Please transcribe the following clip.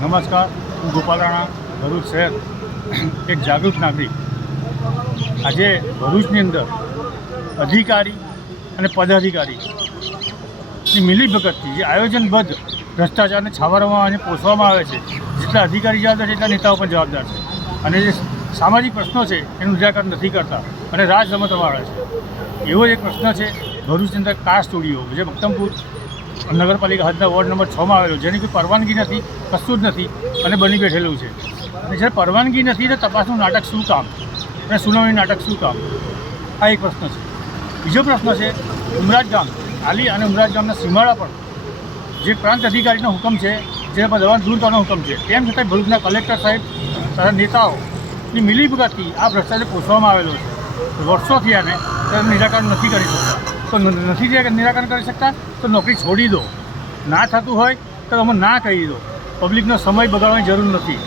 નમસ્કાર, હું ગોપાલ રાણા, ભરૂચ શહેર, એક જાગૃત નાગરિક. આજે ભરૂચની અંદર અધિકારી અને પદાધિકારીની મિલીભગતથી જે આયોજનબદ્ધ ભ્રષ્ટાચારને છાવરવામાં અને પોષવામાં આવે છે, જેટલા અધિકારી જવાબદાર છે એટલા નેતાઓ પણ જવાબદાર છે. અને જે સામાજિક પ્રશ્નો છે એનું નિરાકરણ નથી કરતા અને રાજ રમત રમાડે છે. એવો એક પ્રશ્ન છે ભરૂચની અંદર કાર સ્ટુડિયો, જે મક્તમપુર નગરપાલિકા હદના વોર્ડ નંબર 6માં આવેલો, જેની કોઈ પરવાનગી નથી, કશું જ નથી અને બની બેઠેલું છે. અને જ્યારે પરવાનગી નથી તો તપાસનું નાટક શું કામ અને સુનાવણી નાટક શું કામ? આ એક પ્રશ્ન છે. બીજો પ્રશ્ન છે ઉમરાજ ગામ, આલી અને ઉમરાજ ગામના સીમાડા પર જે પ્રાંત અધિકારીનો હુકમ છે, જેના પર દબાણ દૂર કરવાનો હુકમ છે, તેમ છતાં ભરૂચના કલેક્ટર સાહેબ તથા નેતાઓની મિલીભગતથી આ ભ્રષ્ટાચાર પોષવામાં આવેલો છે. વર્ષોથી આને તેનું નિરાકરણ નથી કરી શકતા. તો નથી નિરાકરણ કરી શકતા તો નોકરી છોડી દો. ના થતું હોય તો તમે ના કહી દો. પબ્લિકનો સમય બગાડવાની જરૂર નથી.